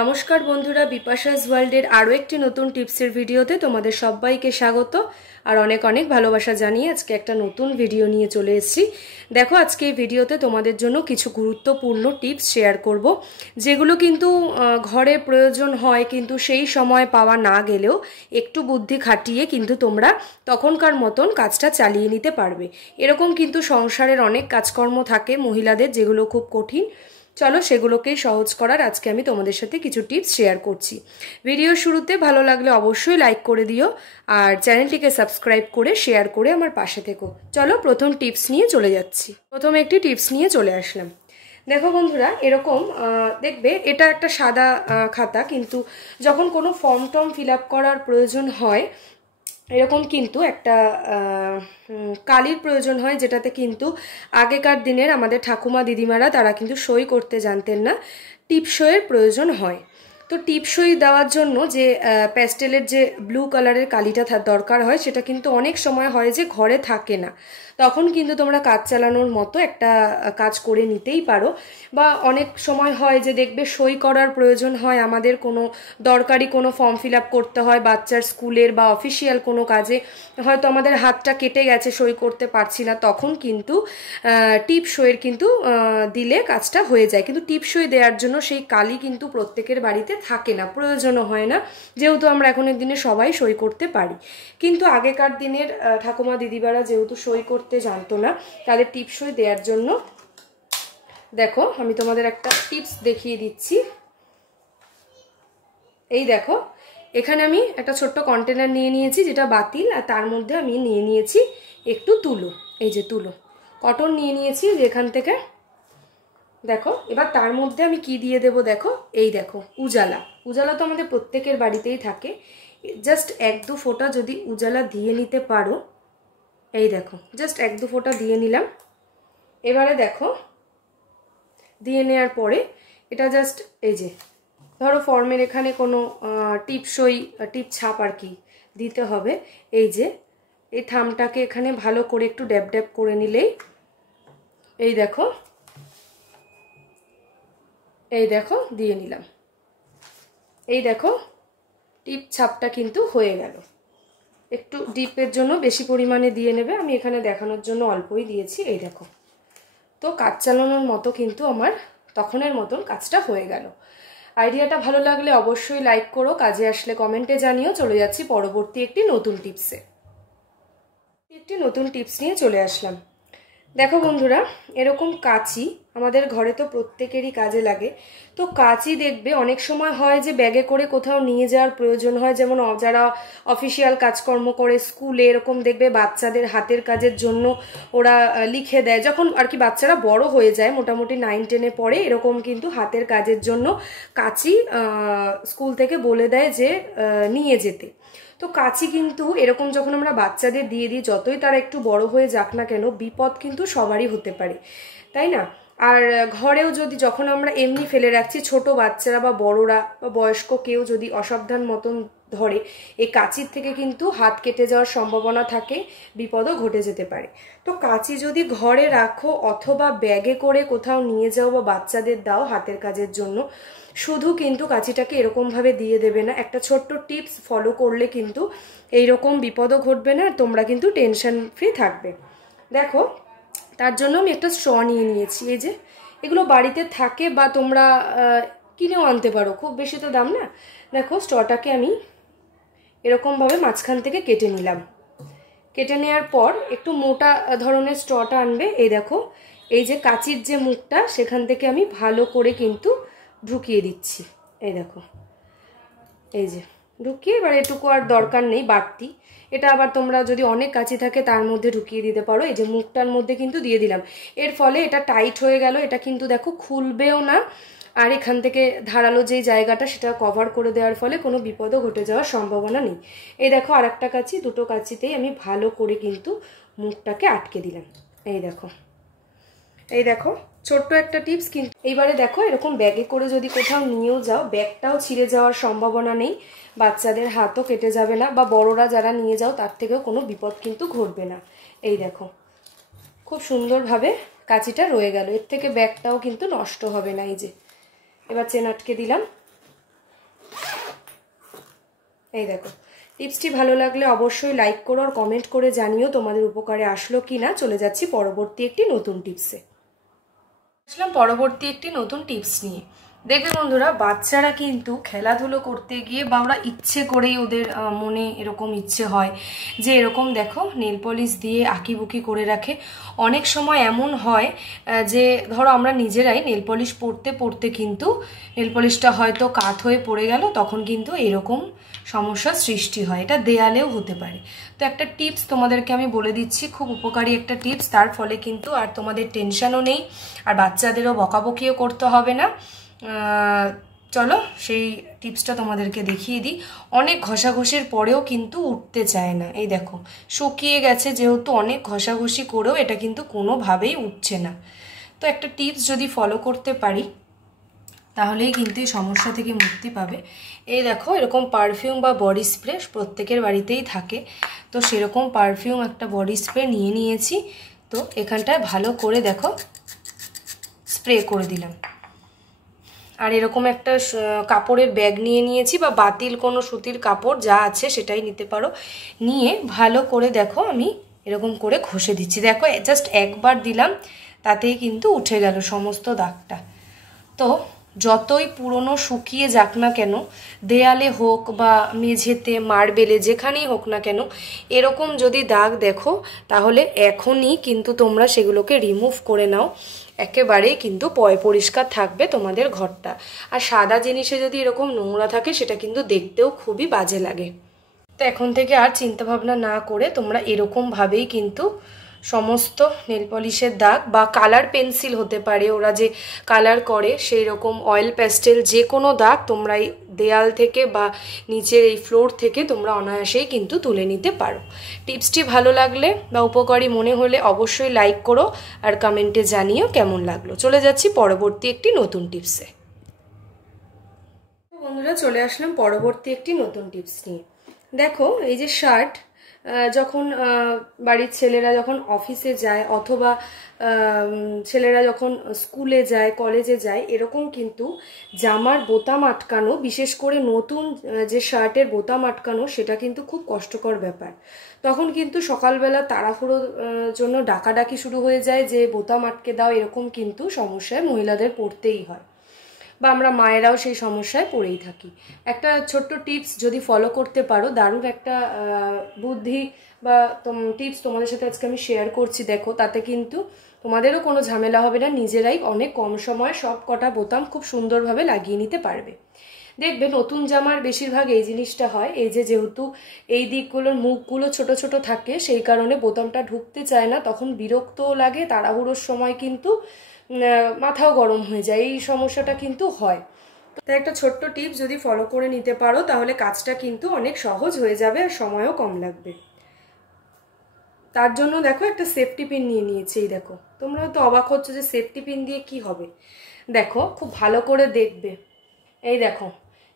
নমস্কার বন্ধুরা, বিপাশাস ওয়ার্ল্ডের আরও একটি নতুন টিপসের ভিডিওতে তোমাদের সবাইকে স্বাগত আর অনেক অনেক ভালোবাসা জানিয়ে আজকে একটা নতুন ভিডিও নিয়ে চলে এসেছি। দেখো, আজকে এই ভিডিওতে তোমাদের জন্য কিছু গুরুত্বপূর্ণ টিপস শেয়ার করব, যেগুলো কিন্তু ঘরে প্রয়োজন হয়, কিন্তু সেই সময় পাওয়া না গেলেও একটু বুদ্ধি খাটিয়ে কিন্তু তোমরা তখনকার মতন কাজটা চালিয়ে নিতে পারবে। এরকম কিন্তু সংসারের অনেক কাজকর্ম থাকে মহিলাদের, যেগুলো খুব কঠিন। চলো সেগুলোকেই সহজ করার আজকে আমি তোমাদের সাথে কিছু টিপস শেয়ার করছি। ভিডিও শুরুতে ভালো লাগলে অবশ্যই লাইক করে দিও আর চ্যানেলটিকে সাবস্ক্রাইব করে শেয়ার করে আমার পাশে থেকো। চলো প্রথম টিপস নিয়ে চলে যাচ্ছি। প্রথম একটি টিপস নিয়ে চলে আসলাম। দেখো বন্ধুরা, এরকম দেখবে এটা একটা সাদা খাতা, কিন্তু যখন কোনো ফর্ম টর্ম ফিল আপ করার প্রয়োজন হয়, এরকম কিন্তু একটা কালির প্রয়োজন হয়, যেটাতে কিন্তু আগেকার দিনের আমাদের ঠাকুমা দিদিমারা তারা কিন্তু সই করতে জানতেন না, টিপসইয়ের প্রয়োজন হয়। তো টিপসই দেওয়ার জন্য যে প্যাস্টেলের যে ব্লু কালারের কালিটা দরকার হয়, সেটা কিন্তু অনেক সময় হয় যে ঘরে থাকে না, তখন কিন্তু তোমরা কাজ চালানোর মতো একটা কাজ করে নিতেই পারো। বা অনেক সময় হয় যে দেখবে সই করার প্রয়োজন হয়, আমাদের কোনো দরকারি কোনো ফর্ম ফিল আপ করতে হয় বাচ্চার স্কুলের বা অফিসিয়াল কোনো কাজে, হয়তো আমাদের হাতটা কেটে গেছে, সই করতে পারছি না, তখন কিন্তু টিপ সইয়ের কিন্তু দিলে কাজটা হয়ে যায়। কিন্তু টিপ সই দেওয়ার জন্য সেই কালি কিন্তু প্রত্যেকের বাড়িতে থাকে না, প্রয়োজনও হয় না, যেহেতু আমরা এখনের দিনে সবাই সই করতে পারি। কিন্তু আগেকার দিনের ঠাকুমা দিদিবারা যেহেতু সই করতে জানতো না, তাদের টিপ সই দেওয়ার জন্য দেখো আমি তোমাদের একটা টিপস দেখিয়ে দিচ্ছি। এই দেখো, এখানে আমি একটা ছোট্ট কন্টেনার নিয়ে নিয়েছি, যেটা বাতিল, আর তার মধ্যে আমি নিয়ে নিয়েছি একটু তুলো। এই যে তুলো, কটন নিয়ে নিয়েছি যেখান থেকে। দেখো এবার তার মধ্যে আমি কি দিয়ে দেব, দেখো এই দেখো উজালা। উজালা তো আমাদের প্রত্যেকের বাড়িতেই থাকে, জাস্ট এক দু ফোঁটা যদি উজালা দিয়ে নিতে পারো, এই দেখো জাস্ট এক দু ফোঁটা দিয়ে নিলাম। এবারে দেখো দিয়ে নেওয়ার পরে এটা জাস্ট এই যে ধরো ফর্মের এখানে কোনো টিপসই টিপ ছাপ আর কি দিতে হবে, এই যে এই থামটাকে এখানে ভালো করে একটু ড্যাব ড্যাব করে নিলেই এই দেখো, এই দেখো দিয়ে নিলাম। এই দেখো টিপ ছাপটা কিন্তু হয়ে গেল। একটু ডিপের জন্য বেশি পরিমাণে দিয়ে নেবে, আমি এখানে দেখানোর জন্য অল্পই দিয়েছি। এই দেখো, তো কাজ চালানোর মতো কিন্তু আমার তখনের মতন কাজটা হয়ে গেল। আইডিয়াটা ভালো লাগলে অবশ্যই লাইক করো, কাজে আসলে কমেন্টে জানিও। চলে যাচ্ছি পরবর্তী একটি নতুন টিপসে। একটি নতুন টিপস নিয়ে চলে আসলাম। দেখো বন্ধুরা, এরকম কাঁচি আমাদের ঘরে তো প্রত্যেকেরই কাজে লাগে। তো কাঁচি দেখবে অনেক সময় হয় যে ব্যাগে করে কোথাও নিয়ে যাওয়ার প্রয়োজন হয়, যেমন যারা অফিসিয়াল কাজকর্ম করে স্কুলে, এরকম দেখবে বাচ্চাদের হাতের কাজের জন্য ওরা লিখে দেয়, যখন আর কি বাচ্চারা বড় হয়ে যায়, মোটামুটি 9-10-এ পড়ে, এরকম কিন্তু হাতের কাজের জন্য কাঁচি স্কুল থেকে বলে দেয় যে নিয়ে যেতে। তো কাঁচি কিন্তু এরকম যখন আমরা বাচ্চাদের দিয়ে দিই, যতই তারা একটু বড় হয়ে যাক না কেন, বিপদ কিন্তু সবারই হতে পারে, তাই না? আর ঘরেও যদি যখন আমরা এমনি ফেলে রাখছি, ছোট বাচ্চারা বা বড়রা বা বয়স্ক কেউ যদি অসাবধান মতন ধরে, এই কাঁচির থেকে কিন্তু হাত কেটে যাওয়ার সম্ভাবনা থাকে, বিপদও ঘটে যেতে পারে। তো কাঁচি যদি ঘরে রাখো অথবা ব্যাগে করে কোথাও নিয়ে যাও বা বাচ্চাদের দাও হাতের কাজের জন্য, শুধু কিন্তু কাঁচিটাকে এরকমভাবে দিয়ে দেবে না, একটা ছোট্ট টিপস ফলো করলে কিন্তু এইরকম বিপদও ঘটবে না, তোমরা কিন্তু টেনশন ফ্রি থাকবে। দেখো তার জন্য আমি একটা স্ট্র নিয়ে নিয়েছি। এই যে এগুলো বাড়িতে থাকে বা তোমরা কিনেও আনতে পারো, খুব বেশি তো দাম না। দেখো স্ট্রটাকে আমি এরকমভাবে মাঝখান থেকে কেটে নিলাম। কেটে নেওয়ার পর একটু মোটা ধরনের স্ট্রটা আনবে। এই দেখো এই যে কাঁচির যে মুখটা, সেখান থেকে আমি ভালো করে কিন্তু ঢুকিয়ে দিচ্ছি। এই দেখো এই যে ঢুকিয়ে, এবার এটুকু আর দরকার নেই বাড়তি, এটা আবার তোমরা যদি অনেক কাঁচি থাকে তার মধ্যে ঢুকিয়ে দিতে পারো। এই যে মুখটার মধ্যে কিন্তু দিয়ে দিলাম, এর ফলে এটা টাইট হয়ে গেল, এটা কিন্তু দেখো খুলবেও না, আর এখান থেকে ধারালো যেই জায়গাটা সেটা কভার করে দেওয়ার ফলে কোনো বিপদও ঘটে যাওয়ার সম্ভাবনা নেই। এই দেখো আর একটা কাঁচি, দুটো কাঁচিতেই আমি ভালো করে কিন্তু মুখটাকে আটকে দিলাম। এই দেখো, এই দেখো ছোট্ট একটা টিপস। কিন্তু এইবারে দেখো এরকম ব্যাগে করে যদি কোথাও নিয়েও যাও, ব্যাগটাও ছিঁড়ে যাওয়ার সম্ভাবনা নেই, বাচ্চাদের হাতও কেটে যাবে না, বা বড়রা যারা নিয়ে যাও তার থেকেও কোনো বিপদ কিন্তু ঘটবে না। এই দেখো খুব সুন্দরভাবে কাঁচিটা রয়ে গেল, এর থেকে ব্যাগটাও কিন্তু নষ্ট হবে না। এই যে এবার চেন আটকে দিলাম। এই দেখো, টিপসটি ভালো লাগলে অবশ্যই লাইক করো আর কমেন্ট করে জানিও তোমাদের উপকারে আসলো কি না। চলে যাচ্ছি পরবর্তী একটি নতুন টিপসে। আসলাম পরবর্তী একটি নতুন টিপস নিয়ে। দেখবে বন্ধুরা, বাচ্চারা কিন্তু খেলাধুলো করতে গিয়ে বা ওরা ইচ্ছে করেই ওদের মনে এরকম ইচ্ছে হয় যে এরকম দেখো নেল পলিশ দিয়ে আঁকিবুকি করে রাখে। অনেক সময় এমন হয় যে ধরো আমরা নিজেরাই নেল পলিশ পরতে পরতে কিন্তু নেল পলিশটা হয়তো কাত হয়ে পড়ে গেল, তখন কিন্তু এরকম সমস্যার সৃষ্টি হয়। এটা দেয়ালেও হতে পারে। তো একটা টিপস তোমাদেরকে আমি বলে দিচ্ছি, খুব উপকারী একটা টিপস। তার ফলে কিন্তু আর তোমাদের টেনশনও নেই আর বাচ্চাদেরও বকাবকিও করতে হবে না। চলো সেই টিপসটা তোমাদেরকে দেখিয়ে দিই। অনেক ঘষাঘষির পরেও কিন্তু উঠতে চায় না। এই দেখো শুকিয়ে গেছে যেহেতু, অনেক ঘষাঘষি করেও এটা কিন্তু কোনোভাবেই উঠছে না। তো একটা টিপস যদি ফলো করতে পারি তাহলেই কিন্তু এই সমস্যা থেকে মুক্তি পাবে। এই দেখো এরকম পারফিউম বা বডি স্প্রে প্রত্যেকের বাড়িতেই থাকে, তো সেরকম পারফিউম একটা বডি স্প্রে নিয়ে নিয়েছি। তো এখানটায় ভালো করে দেখো স্প্রে করে দিলাম। আর এরকম একটা কাপড়ের ব্যাগ নিয়ে নিয়েছি, বা বাতিল কোনো সুতির কাপড় যা আছে সেটাই নিতে পারো। নিয়ে ভালো করে দেখো আমি এরকম করে ঘষে দিচ্ছি। দেখো জাস্ট একবার দিলাম, তাতেই কিন্তু উঠে গেল সমস্ত দাগটা। তো যতই পুরনো শুকিয়ে যাক না কেন, দেয়ালে হোক বা মেঝেতে মার্বেলে যেখানেই হোক না কেন, এরকম যদি দাগ দেখো তাহলে এখনই কিন্তু তোমরা সেগুলোকে রিমুভ করে নাও। একেবারেই কিন্তু পরিষ্কার থাকবে তোমাদের ঘরটা। আর সাদা জিনিসে যদি এরকম নোংরা থাকে সেটা কিন্তু দেখতেও খুবই বাজে লাগে। তো এখন থেকে আর চিন্তাভাবনা না করে তোমরা এরকমভাবেই কিন্তু সমস্ত নেল পলিশের দাগ বা কালার পেন্সিল হতে পারে, ওরা যে কালার করে সেই রকম অয়েল প্যাস্টেল যে কোনো দাগ তোমরা এই দেয়াল থেকে বা নিচের এই ফ্লোর থেকে তোমরা অনায়াসেই কিন্তু তুলে নিতে পারো। টিপসটি ভালো লাগলে বা উপকারী মনে হলে অবশ্যই লাইক করো আর কমেন্টে জানিও কেমন লাগলো। চলে যাচ্ছি পরবর্তী একটি নতুন টিপসে। বন্ধুরা চলে আসলাম পরবর্তী একটি নতুন টিপস নিয়ে। দেখো এই যে শার্ট, যখন বাড়ির ছেলেরা যখন অফিসে যায় অথবা ছেলেরা যখন স্কুলে যায় কলেজে যায়, এরকম কিন্তু জামার বোতাম আটকানো, বিশেষ করে নতুন যে শার্টের বোতাম আটকানো, সেটা কিন্তু খুব কষ্টকর ব্যাপার। তখন কিন্তু সকালবেলা তাড়াহুড়োর জন্য ডাকাডাকি শুরু হয়ে যায় যে বোতাম আটকে দাও, এরকম কিন্তু সমস্যায় মহিলাদের পড়তেই হয়, বা আমরা মায়েরাও সেই সমস্যায় পড়েই থাকি। একটা ছোট্ট টিপস যদি ফলো করতে পারো, দারুণ একটা বুদ্ধি বা টিপস তোমাদের সাথে আজকে আমি শেয়ার করছি। দেখো তাতে কিন্তু তোমাদেরও কোনো ঝামেলা হবে না, নিজেরাই অনেক কম সময়ে সব কটা বোতাম খুব সুন্দরভাবে লাগিয়ে নিতে পারবে। দেখবে নতুন জামার বেশিরভাগ এই জিনিসটা হয়, এই যে যেহেতু এই দিকগুলোর মুখগুলো ছোট ছোট থাকে সেই কারণে বোতামটা ঢুকতে চায় না, তখন বিরক্তও লাগে, তাড়াহুড়োর সময় কিন্তু মাথাও গরম হয়ে যায়, এই সমস্যাটা কিন্তু হয়। তো একটা ছোট্ট টিপস যদি ফলো করে নিতে পারো তাহলে কাজটা কিন্তু অনেক সহজ হয়ে যাবে আর সময়ও কম লাগবে। তার জন্য দেখো একটা সেফটি পিন নিয়ে নিয়েছি। এই দেখো, তোমরা তো অবাক হচ্ছ যে সেফটি পিন দিয়ে কি হবে। দেখো খুব ভালো করে দেখবে। এই দেখো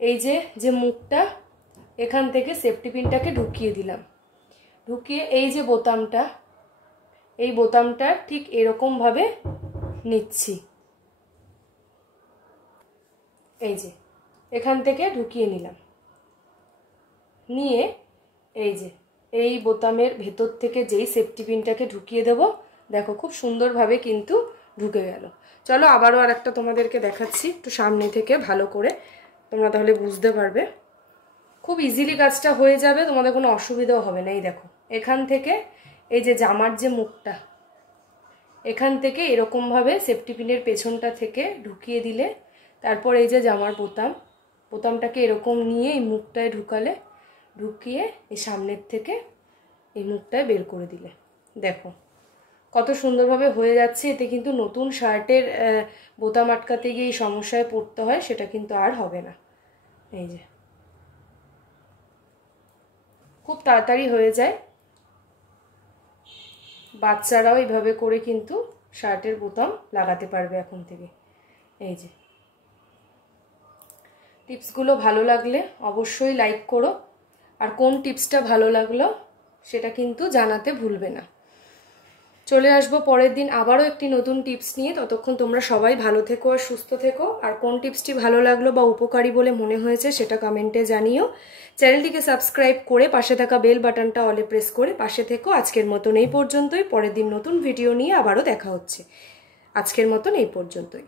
এই যে যে মুখটা, এখান থেকে সেফটি পিনটাকে ঢুকিয়ে দিলাম। ঢুকিয়ে এই যে বোতামটা, এই বোতামটা ঠিক এরকমভাবে নিচ্ছি। এই যে এখান থেকে ঢুকিয়ে নিলাম, নিয়ে এই যে এই বোতামের ভেতর থেকে যেই সেফটি পিনটাকে ঢুকিয়ে দেব, দেখো খুব সুন্দরভাবে কিন্তু ঢুকে গেল। চলো আবারও আর একটা তোমাদেরকে দেখাচ্ছি একটু সামনে থেকে ভালো করে, তোমরা তাহলে বুঝতে পারবে। খুব ইজিলি কাজটা হয়ে যাবে, তোমাদের কোনো অসুবিধাও হবে না। এই দেখো এখান থেকে এই যে জামার যে মুখটা, এখান থেকে এরকমভাবে সেফটি পিনের পেছনটা থেকে ঢুকিয়ে দিলে, তারপর এই যে জামার বোতামটাকে এরকম নিয়ে এই মুখটায় ঢুকালে, ঢুকিয়ে এই সামনের থেকে এই মুখটায় বের করে দিলে, দেখো কত সুন্দরভাবে হয়ে যাচ্ছে। এতে কিন্তু নতুন শার্টের বোতাম আটকাতে গিয়ে এই সমস্যায় পড়তে হয়, সেটা কিন্তু আর হবে না। এই যে খুব তাড়াতাড়ি হয়ে যায়, বাচ্চারাও এইভাবে করে কিন্তু শার্টের বোতাম লাগাতে পারবে এখন থেকে। এই যে টিপসগুলো ভালো লাগলে অবশ্যই লাইক করো, আর কোন টিপসটা ভালো লাগলো সেটা কিন্তু জানাতে ভুলবে না। চলে আসবো পরের দিন আবারও একটি নতুন টিপস নিয়ে। ততক্ষণ তোমরা সবাই ভালো থেকো আর সুস্থ থেকো। আর কোন টিপসটি ভালো লাগলো বা উপকারী বলে মনে হয়েছে সেটা কমেন্টে জানিও। চ্যানেলটিকে সাবস্ক্রাইব করে পাশে থাকা বেল বাটনটা অলে প্রেস করে পাশে থেকো। আজকের মতন এই পর্যন্তই। পরের দিন নতুন ভিডিও নিয়ে আবারও দেখা হচ্ছে। আজকের মতন এই পর্যন্তই।